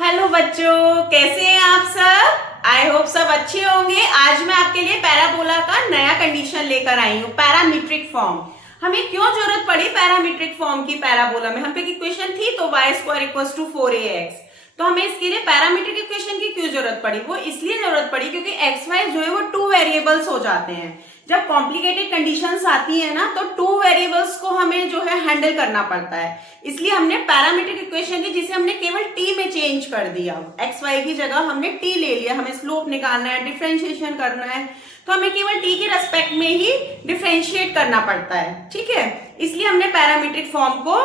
Hello बच्चों, कैसे हैं आप सब। आई होप सब अच्छे होंगे। आज मैं आपके लिए पैराबोला का नया कंडीशन लेकर आई हूँ, पैरामीट्रिक फॉर्म। हमें क्यों जरूरत पड़ी पैरामीट्रिक फॉर्म की पैराबोला में? हम पे इक्वेशन थी तो y square equals to 4ax। तो हमें इसके लिए पैरामीट्रिक इक्वेशन की क्यों जरूरत पड़ी? वो इसलिए जरूरत पड़ी क्योंकि एक्स वाई जो है वो टू वेरिएबल्स हो जाते हैं। जब कॉम्प्लिकेटेड कंडीशंस आती है ना तो टू वेरिएबल्स को हमें जो है हैंडल करना पड़ता है। इसलिए हमने पैरामीट्रिक इक्वेशन ली जिसे हमने केवल टी में चेंज कर दिया। एक्स वाई की जगह हमने टी ले लिया। हमें स्लोप निकालना है, डिफरेंशिएशन करना है, तो हमें केवल टी के रेस्पेक्ट में ही डिफरेंशिएट करना पड़ता है। ठीक है, इसलिए हमने पैरामीट्रिक फॉर्म को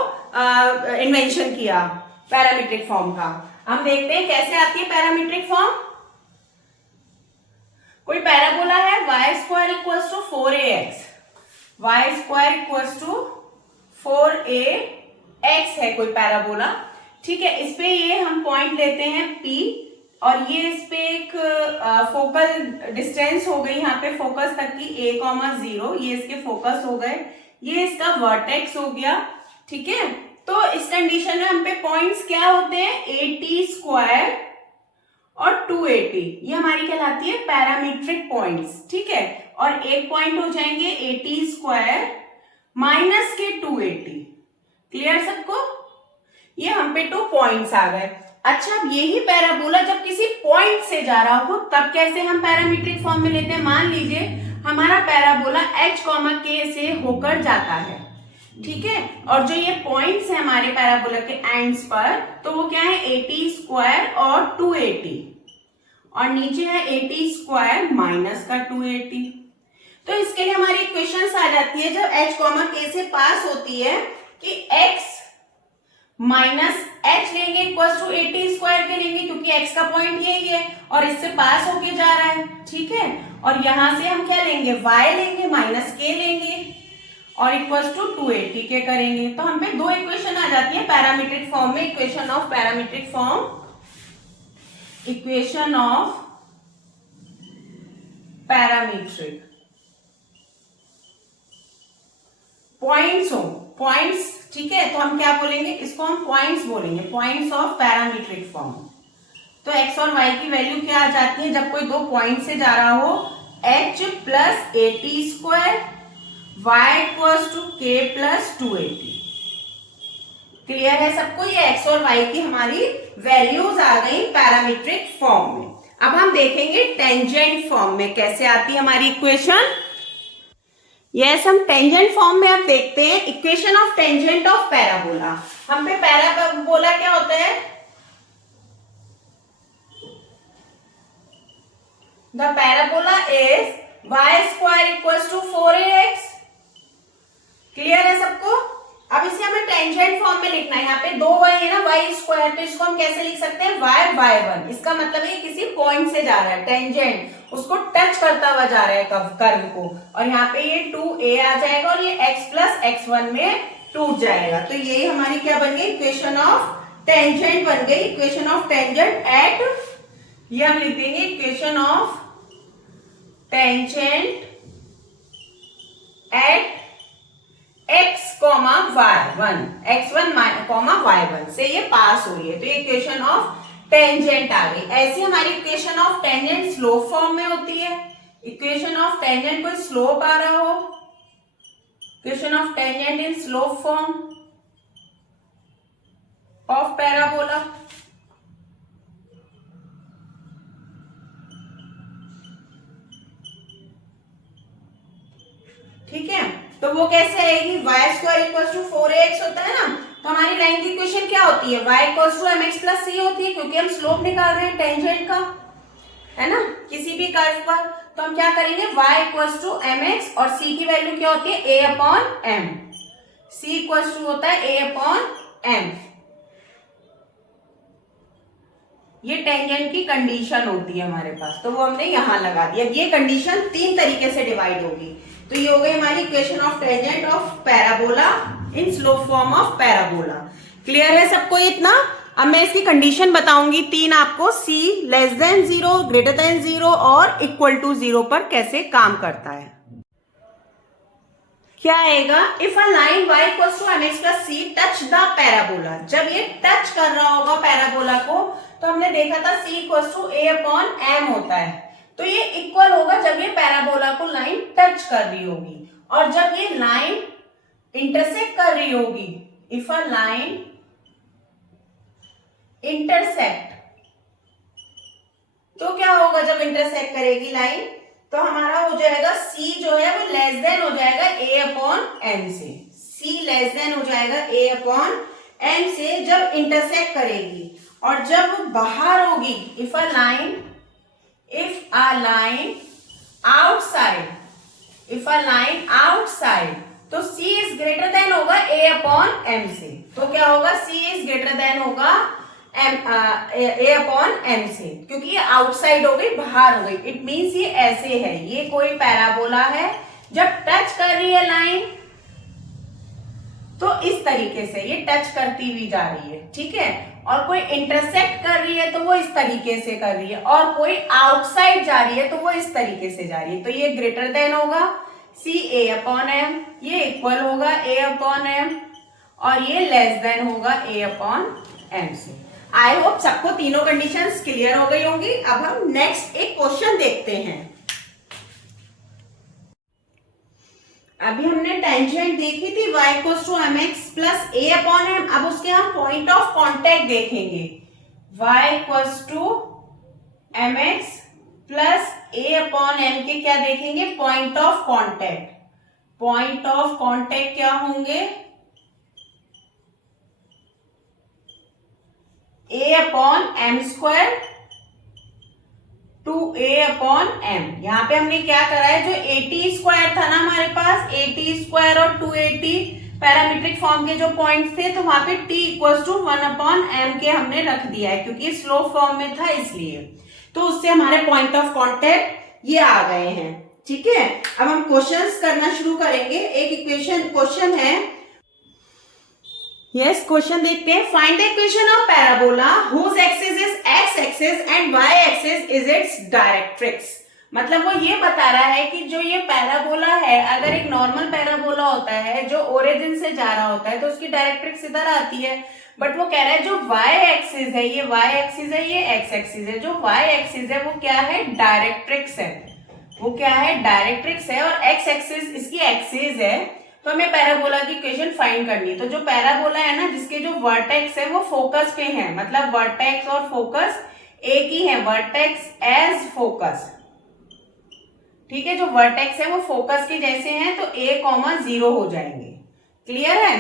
इन्वेंशन किया, पैरामीट्रिक फॉर्म का। हम देखते हैं कैसे आती है पैरामीट्रिक फॉर्म। कोई पैराबोला है y square equals to 4ax, y square equals to 4ax है कोई पैराबोला। ठीक है, इस पे ये हम पॉइंट लेते हैं P और ये इस पे एक फोकल डिस्टेंस हो गई यहाँ पे फोकस तक की a,0, ये इसके फोकस हो गए, ये इसका वर्टेक्स हो गया। ठीक है, तो इस कंडीशन में हम पे पॉइंट्स क्या होते हैं, AT स्क्वायर और 280, ये हमारी कहलाती है पैरामीट्रिक पॉइंट्स। ठीक है, और एक पॉइंट हो जाएंगे AT स्क्वायर माइनस के 280। क्लियर सबको? ये हम पे 2 पॉइंट्स आ गए। अच्छा, अब यही पैराबोला जब किसी पॉइंट से जा रहा हो तब कैसे हम पैरामीट्रिक फॉर्म में लेते हैं? मान लीजिए हमारा पैराबोला h, k से होकर जाता है। ठीक है, और जो ये पॉइंट्स है हमारे पैराबोला के एंड्स पर, तो वो क्या है, AT स्क्वायर और 280, और नीचे है AT स्क्वायर माइनस का 280। तो इसके लिए हमारी इक्वेशंस आ जाती है जब h, k से पास होती है कि x माइनस h लेंगे इक्वल्स टू AT स्क्वायर के लेंगे, क्योंकि x का पॉइंट यही है और इससे पास होके जा रहा है। ठीक है, और यहां से हम क्या लेंगे, y लेंगे माइनस k लेंगे और इक्वल्स टू 280 के करेंगे। तो हम पे 2 इक्वेशन आ जाती है पैरामीट्रिक फॉर्म में। Equation of parametric form, equation of parametric points हो, पॉइंट्स। ठीक है, तो हम क्या बोलेंगे, इसको हम पॉइंट्स बोलेंगे, पॉइंट्स ऑफ पैरामीट्रिक फॉर्म। तो x और y की वैल्यू क्या आ जाती है जब कोई 2 पॉइंट से जा रहा हो, h plus AT square, y equals to k plus 280। Clear है सबको? ये x और y की हमारी वैल्यूज आ गई पैरामीट्रिक फॉर्म में। अब हम देखेंगे टेंजेंट फॉर्म में कैसे आती है हमारी इक्वेशन। यस, हम टेंजेंट फॉर्म में अब देखते हैं equation of tangent of parabola. हम पे पैराबोला क्या होता है, the parabola is y square equals to 4ax। Clear है सबको? अब इसे हमें टेंजेंट फॉर्म में लिखना है। यहाँ पे 2y है ना, y स्क्वायर, तो इसको हम कैसे लिख सकते हैं, y1। इसका मतलब है किसी पॉइंट से जा रहा है, टेंजेंट उसको टच करता हुआ जा रहा है कर्व को, और यहाँ पे ये 2a आ जाएगा और ये x प्लस x1 में टूट जाएगा। तो ये हमारी क्या बन गई, इक्वेशन ऑफ टेंजेंट बन गई। इक्वेशन ऑफ टेंजेंट एट, ये हम लिख देंगे equation of tangent at x, y1, x1, y1 से ये पास हो रही है, तो ये इक्वेशन ऑफ टेंजेंट आ गई। ऐसी हमारी equation of tangent slope form में होती है। इक्वेशन ऑफ टेंजेंट कोई स्लोप आ रहा हो, equation of tangent in slope form of parabola. ठीक है, तो वो कैसे आएगी, y square equals to 4ax होता है ना, तो हमारी लाइन की इक्वेशन क्या होती है, y equals to mx plus c होती है, क्योंकि हम स्लोप निकाल रहे हैं टेंजेंट का, है ना, किसी भी कर्व पर। तो हम क्या करेंगे, y इक्वल्स टू mx और c की वैल्यू क्या होती है, a upon m। c equals to होता है a अपॉन m। ये टेंजेंट की कंडीशन होती है हमारे पास, तो वो हमने यहां लगा दी। अब ये कंडीशन 3 तरीके से डिवाइड होगी। तो ये हो गई हमारी equation of tangent of parabola in slope form of parabola. Clear है सबको इतना? अब मैं इसकी कंडीशन बताऊंगी 3 आपको, c less than 0, greater than 0 और इक्वल टू 0 पर कैसे काम करता है। क्या आएगा, if a line y equals to mx plus c touch the parabola, जब ये टच कर रहा होगा पैराबोला को, तो तो हमने देखा था c equal to a upon m होता है। तो ये इक्वल होगा जब ये पैराबोला को लाइन टच कर रही होगी, और जब ये लाइन इंटरसेक्ट कर रही होगी, इफ अ लाइन इंटरसेक्ट, तो क्या होगा जब इंटरसेक्ट करेगी लाइन, तो हमारा हो जाएगा c जो है वो लेस देन हो जाएगा a अपॉन m से। c लेस देन हो जाएगा a अपॉन m से जब इंटरसेक्ट करेगी, और जब बाहर होगी, if a line outside, if a line outside, तो c इज ग्रेटर देन होगा a अपॉन m से। तो क्या होगा, c इज ग्रेटर देन होगा a अपॉन m से, क्योंकि ये आउटसाइड हो गई, बाहर हो गई। इट मीन्स ये ऐसे है, ये कोई पैराबोला है, जब टच कर रही है लाइन तो इस तरीके से ये टच करती हुई जा रही है, ठीक है। और कोई इंटरसेक्ट कर रही है तो वो इस तरीके से कर रही है, और कोई आउटसाइड जा रही है तो वो इस तरीके से जा रही है। तो ये ग्रेटर देन होगा c a अपॉन m, ये इक्वल होगा a अपॉन m, और ये लेस देन होगा a अपॉन m से। आई होप सबको तीनों कंडीशंस क्लियर हो गई होंगी। अब हम नेक्स्ट एक क्वेश्चन देखते हैं। अभी हमने टेंजेंट देखी थी y equals to m x plus a upon m. अब उसके हम पॉइंट ऑफ कांटेक्ट देखेंगे। y equals to m x plus a upon m के क्या देखेंगे, point of contact. Point of contact क्या होंगे, a upon m square to a upon m। यहाँ पे हमने क्या करा है, जो 80 स्क्वायर था ना हमारे पास, 80 स्क्वायर और 280 पैरामीट्रिक फॉर्म के जो पॉइंट्स थे, तो वहां पे t equals to 1 upon m के हमने रख दिया है, क्योंकि स्लोप फॉर्म में था इसलिए। तो उससे हमारे पॉइंट ऑफ कांटेक्ट ये आ गए हैं, ठीक है। अब हम क्वेश्चंस करना शुरू करेंगे। एक क्वेश्चन है, यस क्वेश्चन देखते हैं। Find the equation of parabola whose axis is x axis and y axis is its directrix. मतलब वो ये बता रहा है कि जो ये पैराबोला है, अगर एक नॉर्मल पैराबोला होता है जो ओरिजिन से जा रहा होता है तो उसकी डायरेक्ट्रिक्स इधर आती है, बट वो कह रहा है जो वाई एक्सिस है, ये वाई एक्सिस है, ये एक्स एक्सिस है, जो वाई एक्सिस है वो क्या है, डायरेक्ट्रिक्स है। वो क्या है, डायरेक्ट्रिक्स है, और एक्स एक्सिस इसकी एक्सिस है। तो हमें पैराबोला की इक्वेशन फाइंड करनी है। तो जो पैराबोला है ना, जिसके जो वर्टेक्स है वो फोकस पे है, मतलब वर्टेक्स और फोकस एक ही है, वर्टेक्स एज फोकस, ठीक है। जो वर्टेक्स है वो फोकस के जैसे हैं, तो a,0 हो जाएंगे। क्लियर है।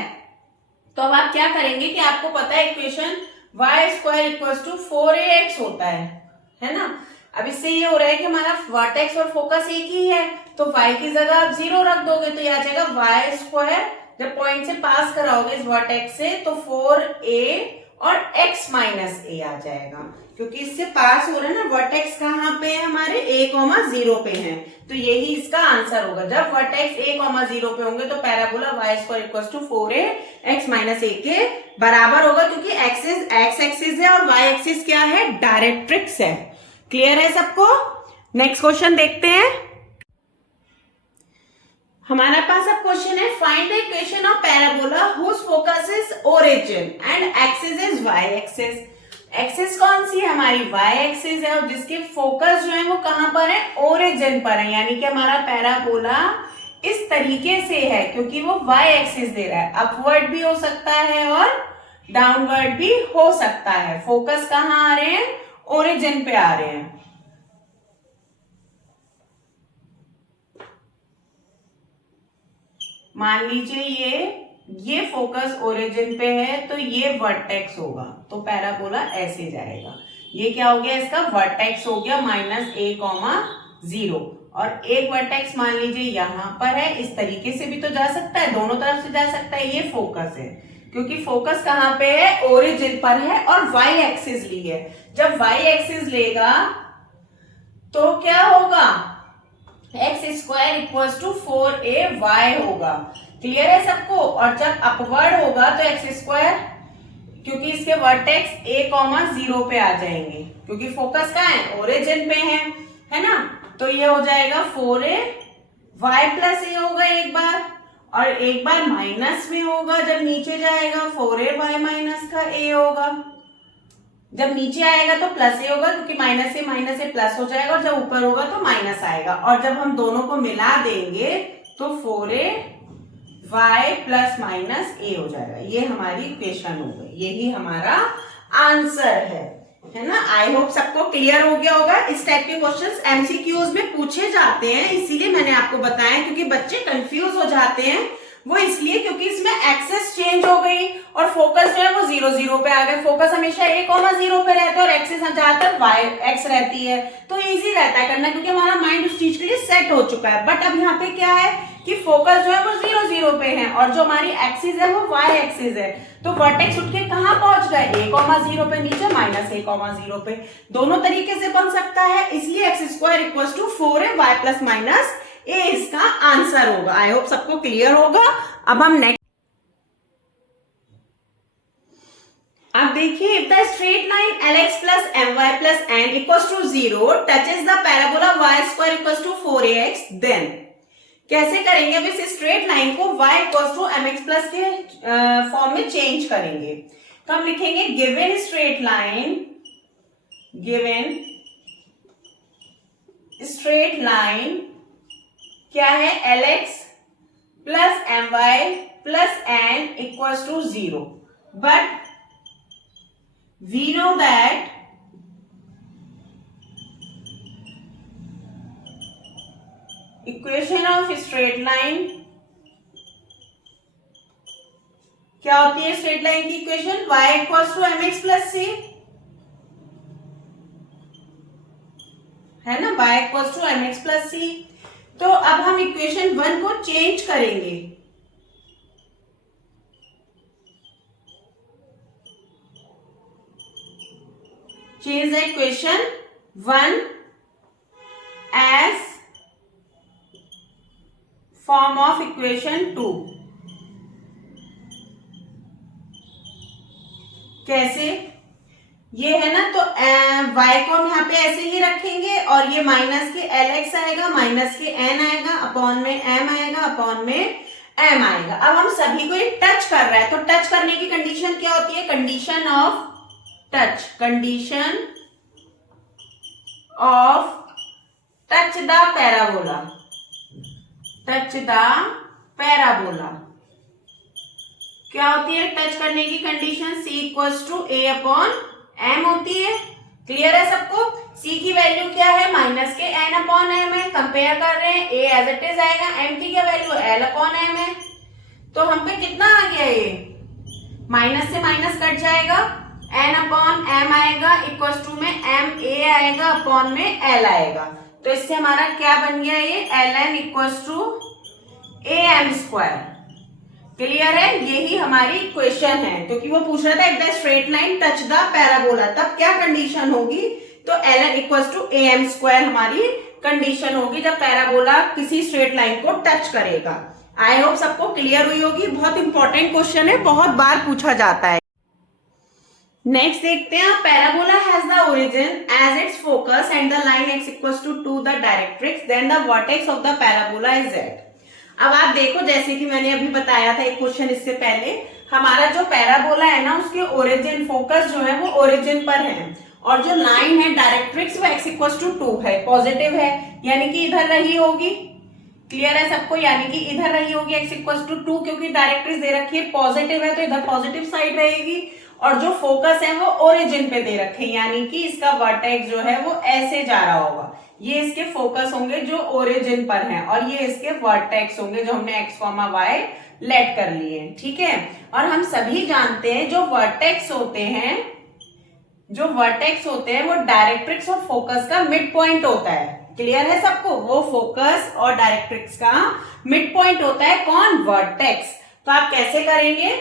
तो अब आप क्या करेंगे कि आपको पता है equation y square equals to 4ax होता है ना। अब इससे ये हो रहा है कि हमारा वर्टेक्स और फोकस एक ही है, तो y की जगह आप 0 रख दोगे, तो ये आ जाएगा y स्क्वायर, जब पॉइंट से पास कराओगे इस वर्टेक्स से, तो 4a और x माइनस a आ जाएगा, क्योंकि इससे पास हो रहा है ना। वर्टेक्स कहाँ पे है हमारे, a,0 पे है, तो यही इसका आंसर होगा। जब वर्टेक्स a,0 पे होंगे तो parabola y square equals to 4a x minus a के बराबर होगा, क्योंकि एक्सिस x एक्सिस है और y एक्सिस क्या है, डायरेक्ट्रिक्स है। क्लियर है सबको। नेक्स्ट क्वेश्चन देखते हैं। हमारे पास अब क्वेश्चन है, find the equation of parabola whose focus is origin and axis is y axis. Axis कौन सी है हमारी, वाई एक्सिस है, और जिसके फोकस जो है वो कहां पर है, ओरिजिन पर है। यानी कि हमारा पैराबोला इस तरीके से है, क्योंकि वो वाई एक्सिस दे रहा है। अपवर्ड भी हो सकता है और डाउनवर्ड भी हो सकता है। फोकस कहां आ रहे हैं, ओरिजिन पे आ रहे हैं। मान लीजिए ये फोकस ओरिजिन पे है, तो ये वर्टेक्स होगा, तो पैराबोला ऐसे जाएगा। ये क्या हो गया, इसका वर्टेक्स हो गया -a,0, और एक वर्टेक्स मान लीजिए यहां पर है। इस तरीके से भी तो जा सकता है, दोनों तरफ से जा सकता है। ये फोकस है, क्योंकि फोकस कहां पे है, ओरिजिन पर है, और वाई एक्सिस ली है। जब वाई एक्सिस लेगा तो क्या होगा, x square equals to 4ay होगा। क्लियर है सबको। और जब अपवर्ड होगा तो एक्स स्क्वायर, क्योंकि इसके वर्टेक्स a,0 पे आ जाएंगे, क्योंकि फोकस कहाँ है, ओरिजिन पे है ना। तो ये हो जाएगा 4ay प्लस a होगा एक बार, और एक बार माइनस में होगा, जब नीचे जाएगा 4ay माइनस का a होगा। जब नीचे आएगा तो प्लस ए होगा क्योंकि माइनस से प्लस हो जाएगा, और जब ऊपर होगा तो माइनस आएगा, और जब हम दोनों को मिला देंगे तो 4ay प्लस माइनस ए हो जाएगा। ये हमारी इक्वेशन हो गई, यही हमारा आंसर है ना। आई होप सबको क्लियर हो गया होगा। इस टाइप के क्वेश्चंस एमसीक्यूज में पूछे जाते हैं, इसीलिए मैंने आपको बताया, क्योंकि बच्चे कंफ्यूज हो जाते हैं। वो इसलिए क्योंकि इसमें एक्सेस चेंज हो गई और फोकस जो है वो 0 0 पे आ गए। फोकस हमेशा a, 0 पे रहता है और एक्सेस ज्यादातर x रहती है, तो इजी रहता है करना क्योंकि हमारा माइंड उस चीज के लिए सेट हो चुका है। बट अब यहाँ पे क्या है कि फोकस जो है वो 0 0 पे है और जो हमारी एक्सिस है वो y एक्सिस है, तो वर्टेक्स उठ के कहाँ पहुंच गए, a, 0 पे नीचे, माइनस a, 0 पे। दोनों तरीके से बन सकता है, इसलिए x² = 4ay प्लस माइनस ए इसका आंसर होगा। आई होप सबको क्लियर होगा। अब हम नेक्स्ट, अब देखिए, if the straight line lx plus my plus n equals to 0 touches the parabola y² equals to 4ax, then कैसे करेंगे। अब इस स्ट्रेट लाइन को y equals to mx plus के फॉर्म में चेंज करेंगे, तो हम लिखेंगे गिवन स्ट्रेट लाइन क्या है, lx plus my plus n equals to 0, but we know that equation of straight line क्या होती है, स्ट्रेट लाइन की equation y equals to mx plus c, है ना, y equals to mx plus c। तो अब हम इक्वेशन 1 को चेंज करेंगे, change the equation 1 as form of equation 2। कैसे, ये है ना, तो y को हम यहाँ पे ऐसे ही रखेंगे और ये माइनस के lx आएगा, माइनस के n आएगा, अपॉन में m आएगा, अपॉन में m आएगा। अब हम सभी को ये टच कर रहा है, तो टच करने की कंडीशन क्या होती है, condition of touch the parabola क्या होती है, टच करने की condition c equals to a upon m होती है। क्लियर है सबको। c की वैल्यू क्या है, माइनस के n अपॉन m है, कंपेयर कर रहे हैं, a एज इट इज आएगा, m की क्या वैल्यू l अपॉन m है, तो हम पे कितना आ गया, ये माइनस से माइनस कट जाएगा, n अपॉन m आएगा, इक्वल्स टू में m a आएगा, अपॉन में l आएगा, तो इससे हमारा क्या बन गया, ये ln equals to am²। Clear है, यही हमारी इक्वेशन है, क्योंकि वो पूछ रहा था if the straight line touch the parabola, तब क्या कंडीशन होगी, तो ln इक्वल्स टू am² हमारी कंडीशन होगी जब पैराबोला किसी स्ट्रेट लाइन को टच करेगा। आई होप सबको क्लियर हुई होगी। बहुत इंपॉर्टेंट क्वेश्चन है, बहुत बार पूछा जाता है। नेक्स्ट देखते हैं, parabola has the origin as its focus and the line x equals to 2 the directrix, then the vertex of the parabola is z। अब आप देखो, जैसे कि मैंने अभी बताया था एक क्वेश्चन इससे पहले, हमारा जो पैराबोला है ना, उसके ओरिजिन, फोकस जो है वो ओरिजिन पर है, और जो लाइन है डायरेक्ट्रिक्स वो x इक्वल्स टू 2 है, पॉजिटिव है, यानी कि इधर रही होगी। क्लियर है सबको, यानी कि इधर रही होगी x इक्वल्स टू 2, क्योंकि डायरेक्ट्रिक्स दे रखी है पॉजिटिव है, तो इधर पॉजिटिव साइड रहेगी, और जो फोकस है वो ओरिजिन पे दे रखे, यानी कि इसका वर्टेक्स जो है वो ऐसे जा रहा होगा। ये इसके फोकस होंगे जो ओरिजिन पर हैं, और ये इसके वर्टेक्स होंगे जो हमने x, y लेट कर लिए, ठीक है। और हम सभी जानते हैं जो वर्टेक्स होते हैं वो डायरेक्ट्रिक्स और फोकस का मिड पॉइंट होता है। क्लियर है सबको, वो फोकस और डायरेक्ट्रिक्स का मिड पॉइंट होता है, कौन, वर्टेक्स। तो आप कैसे करेंगे,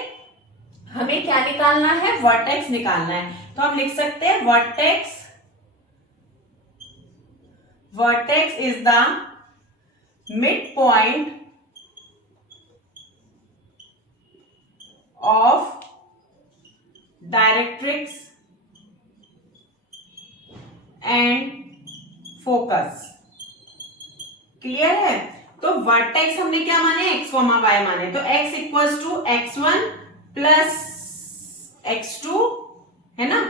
हमें क्या निकालना है, वर्टेक्स निकालना है, तो हम लिख सकते हैं vertex is the mid point of directrix and focus. Clear है, तो वर्टेक्स हमने क्या माने, x, y माने, तो x equals to x1 plus x2, है ना,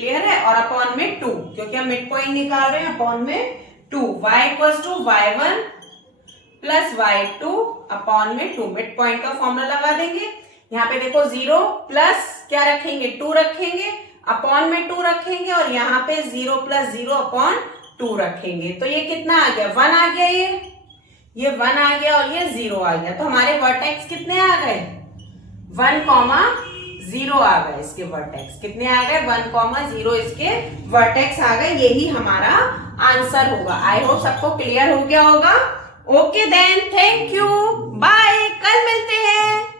क्लियर है, और अपॉन में 2 क्योंकि हम मिड पॉइंट निकाल रहे हैं, अपॉन में 2, y इक्वल्स टू y1 प्लस y2 अपॉन में 2, मिड पॉइंट का फॉर्मूला लगा देंगे। यहाँ पे देखो 0 प्लस क्या रखेंगे, 2 रखेंगे, अपॉन में 2 रखेंगे, और यहाँ पे 0 प्लस 0 अपॉन 2 रखेंगे। तो ये कितना आ गया, 1 आ गया, ये 1 आ गया और ये 0 आ गया। तो हमारे वर्टेक्स कितने आ गए, 1,0 आ गए। इसके वर्टेक्स कितने आ गए, 1,0 इसके वर्टेक्स आ गए। यही हमारा आंसर होगा। आई होप सबको क्लियर हो गया होगा। Okay then, thank you, bye, कल मिलते हैं।